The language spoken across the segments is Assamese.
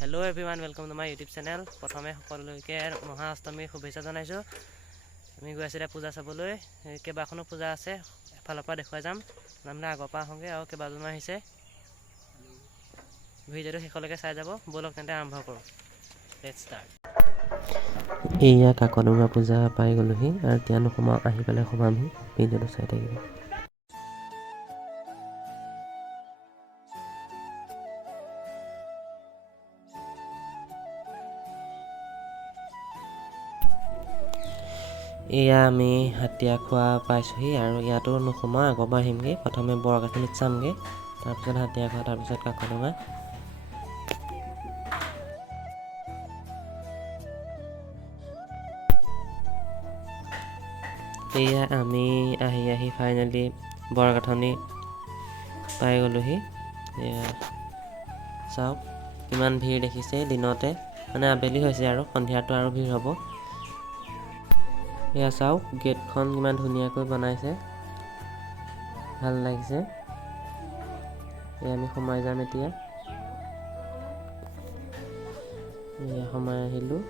Hello' everyone, welcome to my YouTube channel. প্ৰথমে সকলোকে মহা অষ্টমীৰ শুভেচ্ছা জনাইছোঁ। আমি গৈ আছোঁ এতিয়া পূজা চাবলৈ। কেইবাখনো পূজা আছে, এফালৰ পৰা দেখুৱাই যাম। তাৰমানে আগৰ পৰা আহোঁগৈ আৰু কেইবাজনো আহিছে। ভিডিঅ'টো শেষলৈকে চাই যাব। ব'লক তেন্তে আৰম্ভ কৰোঁ। Let's start. এয়া কাকডোঙা পূজা পাই গ'লোহি আৰু এতিয়া নোসোমাওঁ, আহি পেলাই সোমামহি। ভিডিঅ'টো চাই থাকিব। এয়া আমি হাতীয়া খোৱা পাইছোঁহি আৰু ইয়াতো নোসোমাওঁ, আগৰ পৰা আহিমগৈ। প্ৰথমে বৰগাঁথনিত চামগৈ, তাৰপিছত হাতীয়া খোৱা, তাৰপিছত কাকডোঙা। এয়া আমি আহি ফাইনেলি বৰগাঁথনি পাই গ'লোহি। এয়া চাওক কিমান ভিৰ দেখিছে। দিনতে মানে আবেলি হৈছে আৰু সন্ধিয়াটো আৰু ভিৰ হ'ব। এয়া চাওক গেটখন কিমান ধুনীয়াকৈ বনাইছে, ভাল লাগিছে। এয়া আমি সোমাই যাম এতিয়া। এয়া সোমাই আহিলোঁ।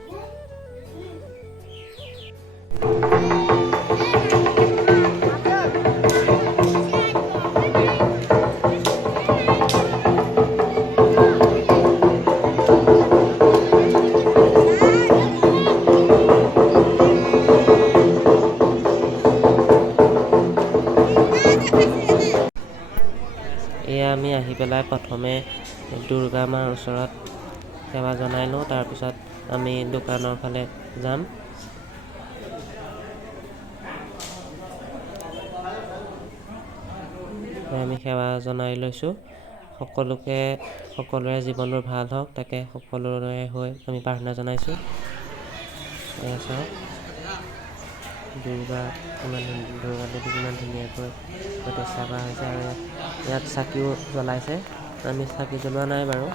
এয়া আমি আহি পেলাই প্ৰথমে দুৰ্গা মাৰ ওচৰত সেৱা জনাই লওঁ, তাৰপিছত আমি দোকানৰ ফালে যাম। আমি সেৱা জনাই লৈছোঁ। সকলোৰে জীৱনবোৰ ভাল হওক, তাকে সকলোৰে হৈ আমি প্ৰাৰ্থনা জনাইছোঁ। এয়া চাওক দুৰ্গা দেৱী কিমান ধুনীয়াকৈ প্ৰতিষ্ঠা কৰা হৈছে আৰু ইয়াত চাকিও জ্বলাইছে। আমি চাকি জ্বলোৱা নাই বাৰু।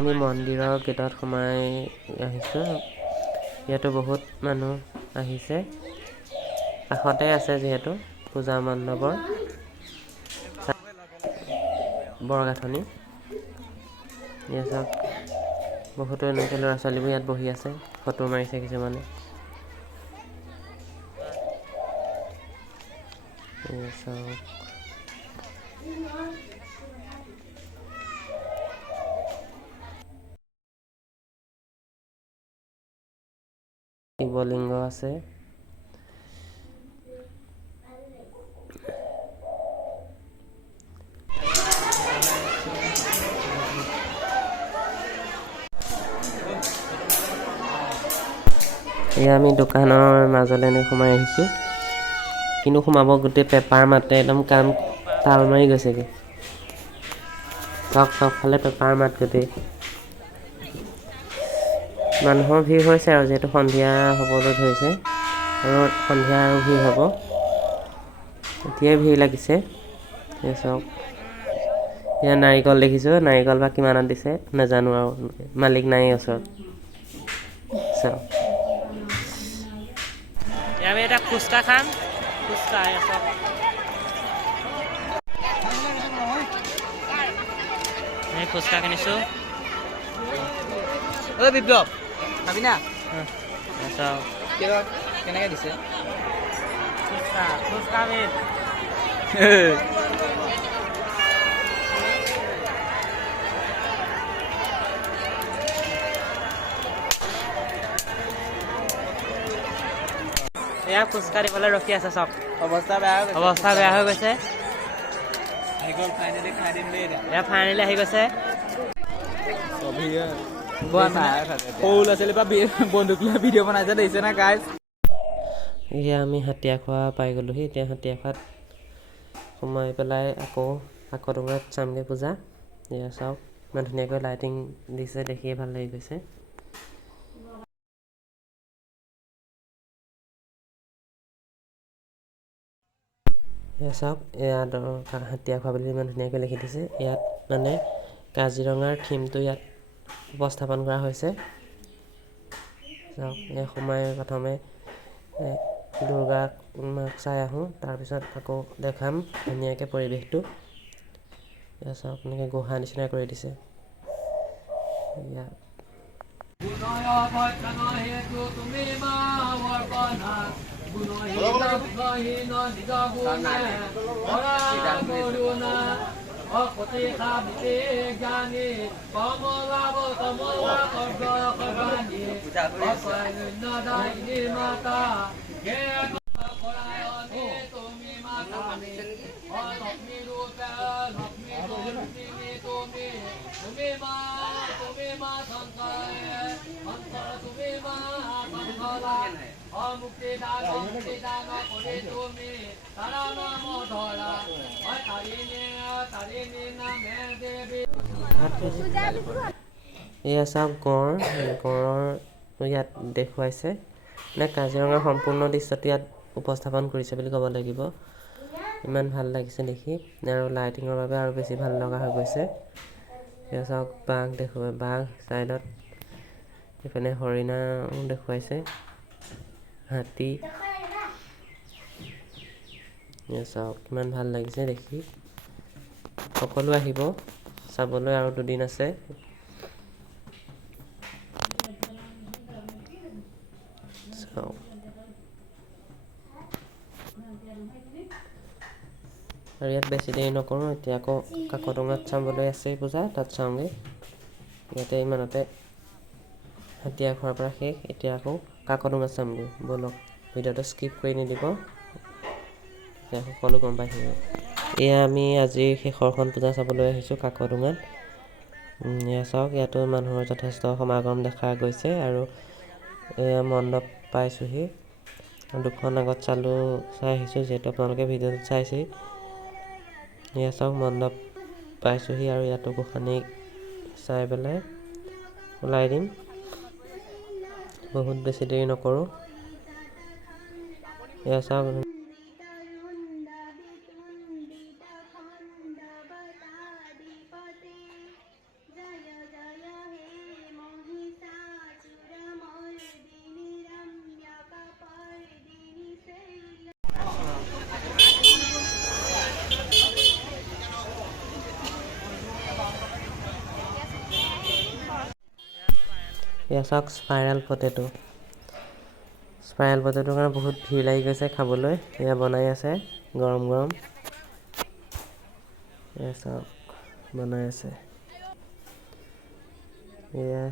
আমি মন্দিৰৰ গেটত সোমাই আহিছোঁ। ইয়াতো বহুত মানুহ আহিছে, কাষতে আছে যিহেতু পূজা মণ্ডপৰ বৰগাঁথনি। ইয়াত চাওক বহুতো এনেকৈ ল'ৰা ছোৱালীবোৰ ইয়াত বহি আছে, ফটো মাৰিছে কিছুমানে। চাওক শিৱলিংগ আছে। এয়া আমি দোকানৰ মাজলৈ এনেই সোমাই আহিছোঁ, কিন্তু সোমাব গোটেই পেপাৰ মাতে, একদম কাণ তাল মাৰি গৈছেগৈ। চবফালে পেপাৰ মাত গোটেই। মানুহৰ ভিৰ হৈছে আৰু যিহেতু সন্ধিয়া হ'বলৈ ধৰিছে আৰু সন্ধিয়া আৰু ভিৰ হ'ব। এতিয়াই ভিৰ লাগিছে। এই চাওক এয়া নাৰিকল দেখিছোঁ, নাৰিকল বা কিমানত দিছে নাজানো আৰু, মালিক নাই ওচৰত। চাওক আমি এটা ফুচকা খাম। ফুচকা ফুচকা কিনিছোঁ। বিপ্লৱ খাবি না? চাওক কেনেকৈ দিছে ফুচকা মিল। এয়া ফুচকা দিবলৈ ৰখি আছে। চাওক অৱস্থা বেয়া হৈ গৈছে। এয়া ফাইনেলি আহি গৈছে। সৰু ল'ৰা ছোৱালীৰ পৰা বন্দুক লৈ ভিডিঅ' বনাইছে, দেখিছে না গাইজ? এয়া আমি হাতীয়া খোৱা পাই গ'লোহি। এতিয়া হাতীয়া খোৱাত সোমাই পেলাই আকৌ কাকডোঙাত চামগৈ পূজা। এয়া চাওক ইমান ধুনীয়াকৈ লাইটিং দিছে, দেখিয়ে ভাল লাগি গৈছে। এয়া চাওক, ইয়াত হাতীয়া খোৱা বুলি ইমান ধুনীয়াকৈ লিখি দিছে। ইয়াত মানে কাজিৰঙাৰ থিমটো ইয়াত উপস্থাপন কৰা হৈছে। চাওক, এই সময় প্ৰথমে দুৰ্গাক চাই আহোঁ, তাৰপিছত আকৌ দেখাম ধুনীয়াকৈ পৰিৱেশটো। এয়া চাওক, এনেকৈ গুহা নিচিনা কৰি দিছে। ইয়াত এয়া চাওক, গঁড়ৰ ইয়াত দেখুৱাইছে। মানে কাজিৰঙাৰ সম্পূৰ্ণ দৃশ্যটো ইয়াত উপস্থাপন কৰিছে বুলি ক'ব লাগিব। ইমান ভাল লাগিছে দেখি, আৰু লাইটিঙৰ বাবে আৰু বেছি ভাল লগা হৈ গৈছে। এয়া চাওক, বাঘ ছাইডত, এইফালে হৰিণাও দেখুৱাইছে, হাতী। এয়া চাওক, কিমান ভাল লাগিছে দেখি। সকলো আহিব চাবলৈ, আৰু 2 দিন আছে। চাওক, আৰু ইয়াত বেছি দেৰি নকৰোঁ, এতিয়া আকৌ কাকডোঙাত চাবলৈ আছে পূজা, তাত চাওঁগৈ। ইয়াতে ইমানতে হাতীয়া খোৱাৰ পৰা শেষ। এতিয়া আকৌ কাকডোঙাত চামগৈ, ব'লক। ভিডিঅ'টো স্কিপ কৰি নিদিব, এতিয়া সকলো গম পাইছে। এয়া আমি আজিৰ শেষৰখন পূজা চাবলৈ আহিছোঁ কাকডোঙাত। এয়া চাওক, ইয়াতো মানুহৰ যথেষ্ট সমাগম দেখা গৈছে, আৰু এয়া মণ্ডপ পাইছোঁহি। 2খন আগত চাই আহিছোঁ, যিহেতু আপোনালোকে ভিডিঅ'টোত চাইছেই। এয়া চাওক, মণ্ডপ পাইছোঁহি, আৰু ইয়াতো গোসানী চাই পেলাই ওলাই দিম। বহুত বেছি দেৰি নকৰোঁ। এয়া চাওক, স্পাইৰেল পটেটো। স্পাইৰেল পটেটোৰ কাৰণে বহুত ভিৰ লাগি গৈছে খাবলৈ। এয়া বনাই আছে গৰম গৰম। এয়া চাওক, বনাই আছে। এয়া,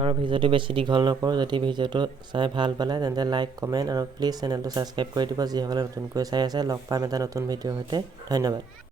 আৰু ভিডিঅ'টো বেছি দীঘল নকৰোঁ। যদি ভিডিঅ'টো চাই ভাল পালে তেন্তে লাইক, কমেণ্ট, আৰু প্লিজ চেনেলটো ছাবস্ক্ৰাইব কৰি দিব। যিসকলে নতুনকৈ চাই আছে, লগ পাম এটা নতুন ভিডিঅ'ৰ সৈতে। ধন্যবাদ।